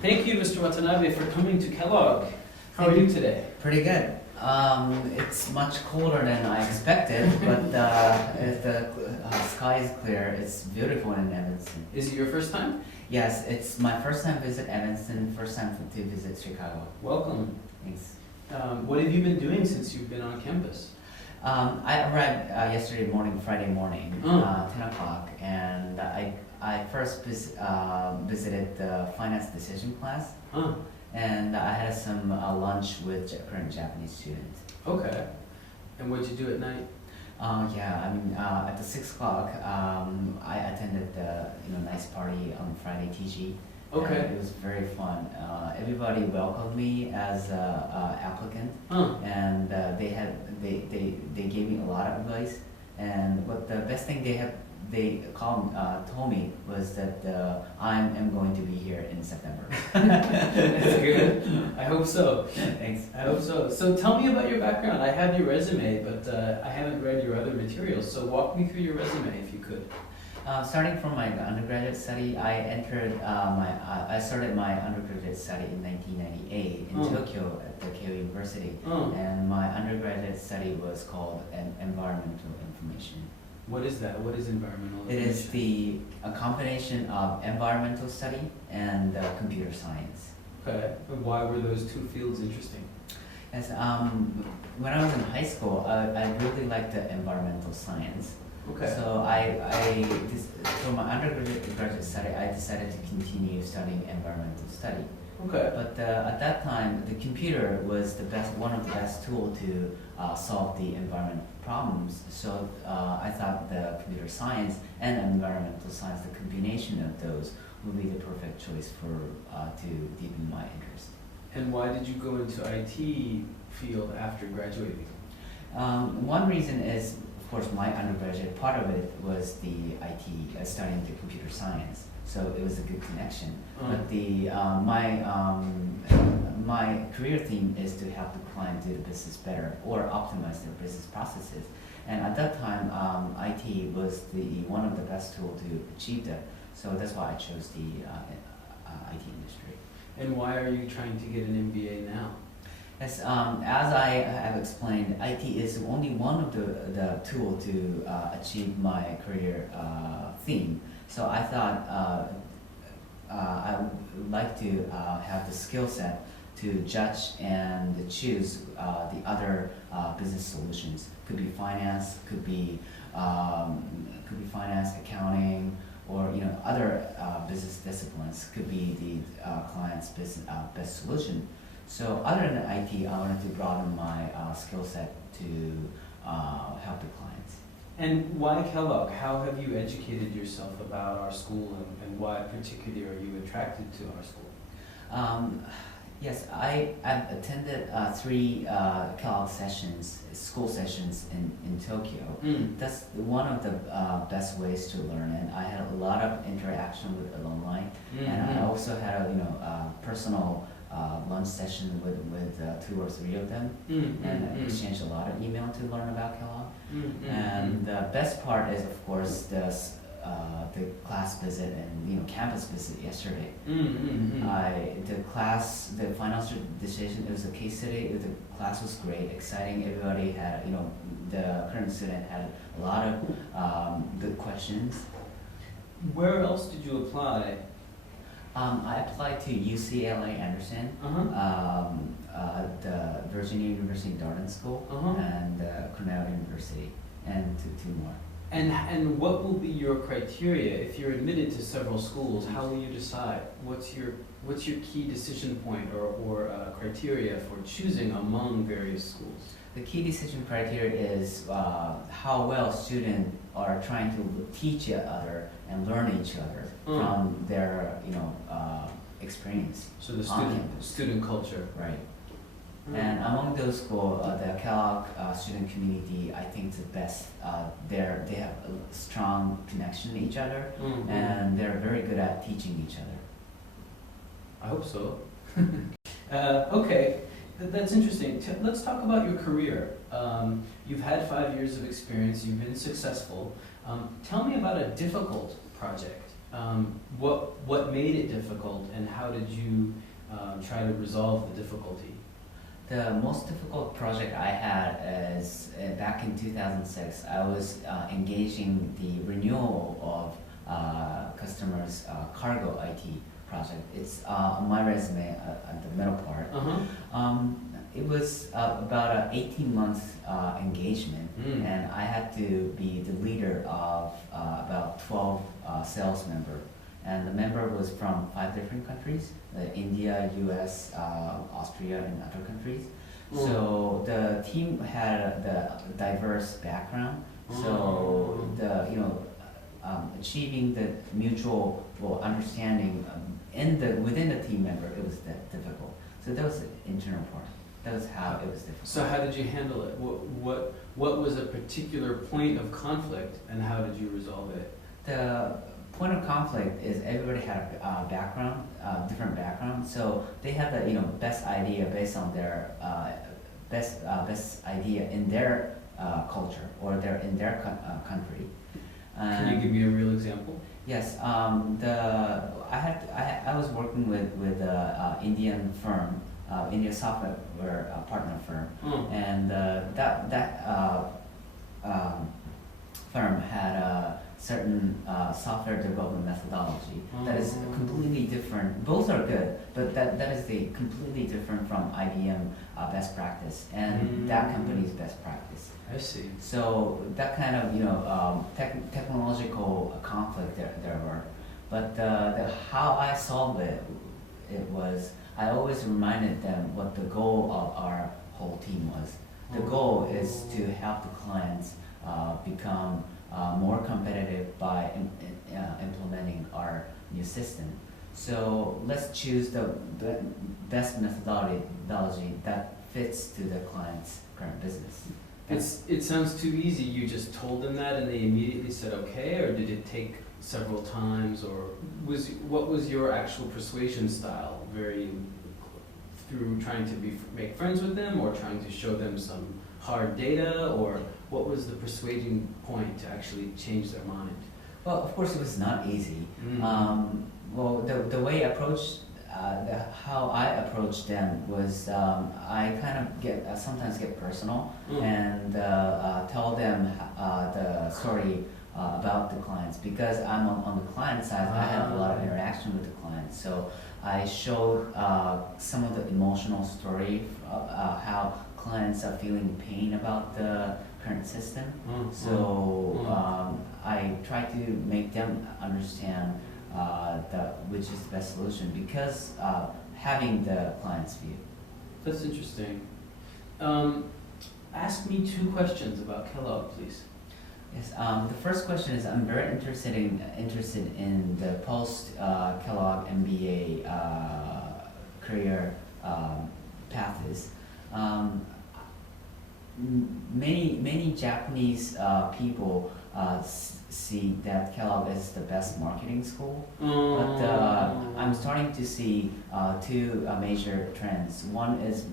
Thank you, Mr. Watanabe, for coming to Kellogg. How are you today? Pretty good. It's much colder than I expected, but if the sky is clear, it's beautiful in Evanston. Is it your first time? Yes, it's my first time visit Evanston, first time to visit Chicago. Welcome. Thanks. What have you been doing since you've been on campus? I arrived yesterday morning, Friday morning, 10 o'clock, and I first visited the finance decision class, and I had some lunch with current Japanese students. Okay. And what did you do at night? At the 6 o'clock, I attended the nice party on Friday TG. Okay. And it was very fun. Everybody welcomed me as an applicant, and they gave me a lot of advice. And what the best thing told me was that I am going to be here in September. That's good. I hope so. Thanks. I hope so. So tell me about your background. I have your resume, but I haven't read your other materials. So walk me through your resume if you could. Starting from my undergraduate study, I started my undergraduate study in 1998 in Tokyo at the Keio University, and my undergraduate study was called Environmental Information. What is that? What is environmental It information? is a combination of environmental study and computer science. Okay. And why were those two fields interesting? Yes, when I was in high school, I really liked the environmental science. Okay. So for my undergraduate study, I decided to continue studying environmental study. Okay. But at that time, the computer was one of the best tools to solve the environment problems. So I thought the computer science and environmental science, the combination of those, would be the perfect choice to deepen my interest. And why did you go into IT field after graduating? One reason is, of course, my undergraduate part of it was the IT, studying the computer science. So it was a good connection. But my career theme is to help the client do the business better or optimize their business processes. And at that time, IT was one of the best tools to achieve that. So that's why I chose the IT industry. And why are you trying to get an MBA now? Yes, as I have explained, IT is only one of the tools to achieve my career theme. So I thought I would like to have the skill set to judge and choose the other business solutions. Could be finance, could be finance, accounting, or other business disciplines. Could be the client's best solution. So other than IT, I wanted to broaden my skill set to help the clients. And why Kellogg? How have you educated yourself about our school, and why particularly are you attracted to our school? Yes, I have attended 3 Kellogg school sessions in Tokyo. That's one of the best ways to learn, and I had a lot of interaction with alumni, and I also had a personal lunch session with 2 or 3 of them, and I exchanged a lot of email to learn about Kellogg. And the best part is, of course, the class visit and campus visit yesterday. The final decision, it was a case study. The class was great, exciting. Everybody had the current student had a lot of good questions. Where else did you apply? I applied to UCLA Anderson, the Virginia University Darden School, and Cornell University, and two more. And what will be your criteria if you're admitted to several schools? How will you decide? What's your key decision point or criteria for choosing among various schools? The key decision criteria is how well students are trying to teach each other and learn each other from their experience. So the student culture, right? And among those schools, the Kellogg student community, I think, is the best. They have a strong connection to each other, and they're very good at teaching each other. I hope so. Okay, that's interesting. Let's talk about your career. You've had 5 years of experience. You've been successful. Tell me about a difficult project. What made it difficult, and how did you try to resolve the difficulty? The most difficult project I had is back in 2006. I was engaging the renewal of customers' cargo IT project. It's on my resume at the middle part. It was about an 18-month engagement, and I had to be the leader of about 12 sales members. And the member was from 5 different countries: India, U.S., Austria, and other countries. So the team had the diverse background. So achieving the mutual understanding within the team member, it was difficult. So that was the internal part. That was how it was difficult. So how did you handle it? What was a particular point of conflict, and how did you resolve it? The point of conflict is everybody had a background, different background. So they had the best idea based on their best idea in their culture or in their country. Can you give me a real example? Yes, I was working with an Indian firm, India software partner firm, and that firm had a certain software development methodology that is completely different. Both are good, but that is completely different from IBM best practice and that company's best practice. I see. So that kind of technological conflict there were, but how I solved it was I always reminded them what the goal of our whole team was. The goal is to help the clients become more competitive by implementing our new system. So let's choose the best methodology that fits to the client's current business. It sounds too easy. You just told them that and they immediately said okay, or did it take several times, or what was your actual persuasion style? Through trying to make friends with them, or trying to show them some hard data, or what was the persuading point to actually change their mind? Well, of course, it was not easy. Well, the way I approached, how I approached them was I kind of sometimes get personal and tell them the story about the clients, because I'm on the client side. I have a lot of interaction with the clients, so I showed some of the emotional story of how clients are feeling pain about the current system. I try to make them understand which is the best solution, because having the client's view. That's interesting. Ask me 2 questions about Kellogg, please. Yes. The first question is, I'm very interested in the post Kellogg MBA career paths. Many Japanese people see that Kellogg is the best marketing school, but I'm starting to see 2 major trends. One is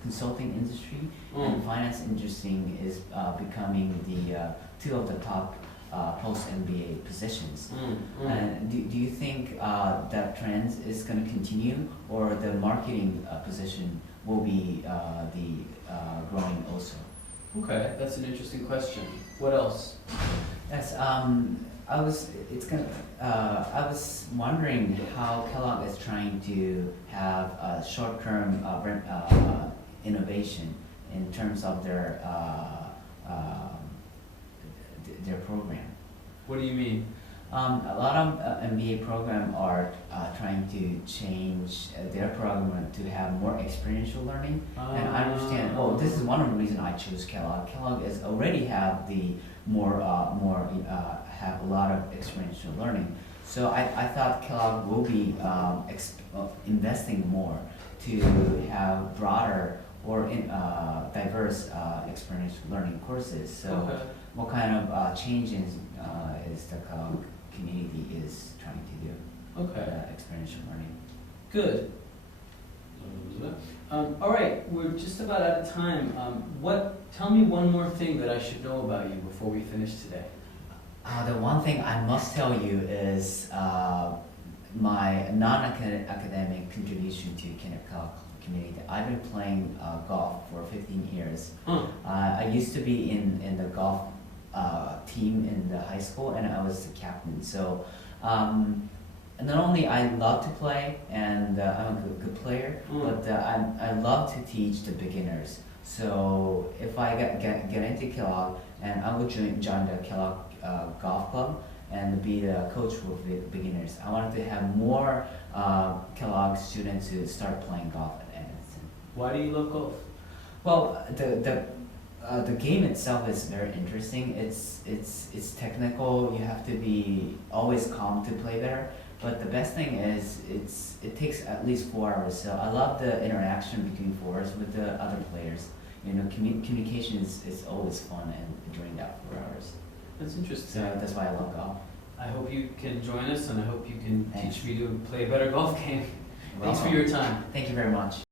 consulting industry, and finance industry is becoming the 2 of the top post-MBA positions. And do you think that trend is going to continue, or the marketing position will be growing also? Okay, that's an interesting question. What else? Yes, I was wondering how Kellogg is trying to have a short-term innovation in terms of their program. What do you mean? A lot of MBA programs are trying to change their program to have more experiential learning. And I understand. Well, this is one of the reasons I chose Kellogg. Kellogg is already have the have a lot of experiential learning. So I thought Kellogg will be investing more to have broader or diverse experiential learning courses. So what kind of changes is the Kellogg community is trying to do? Experiential learning. Good. All right, we're just about out of time. Tell me one more thing that I should know about you before we finish today. The one thing I must tell you is my non-academic contribution to Kellogg community. I've been playing golf for 15 years. I used to be in the golf team in the high school, and I was the captain. So not only I love to play, and I'm a good player, but I love to teach the beginners. So if I get into Kellogg, and I would join the Kellogg golf club and be the coach for beginners. I wanted to have more Kellogg students who start playing golf at Edmonton. Why do you love golf? Well, the game itself is very interesting. It's technical. You have to be always calm to play better. But the best thing is it takes at least 4 hours. So I love the interaction between fours with the other players. You know, communication is always fun and during that 4 hours. That's interesting. So that's why I love golf. I hope you can join us, and I hope you can Thanks. teach me to play a better golf game. Thanks for Welcome. your time. Thank you very much.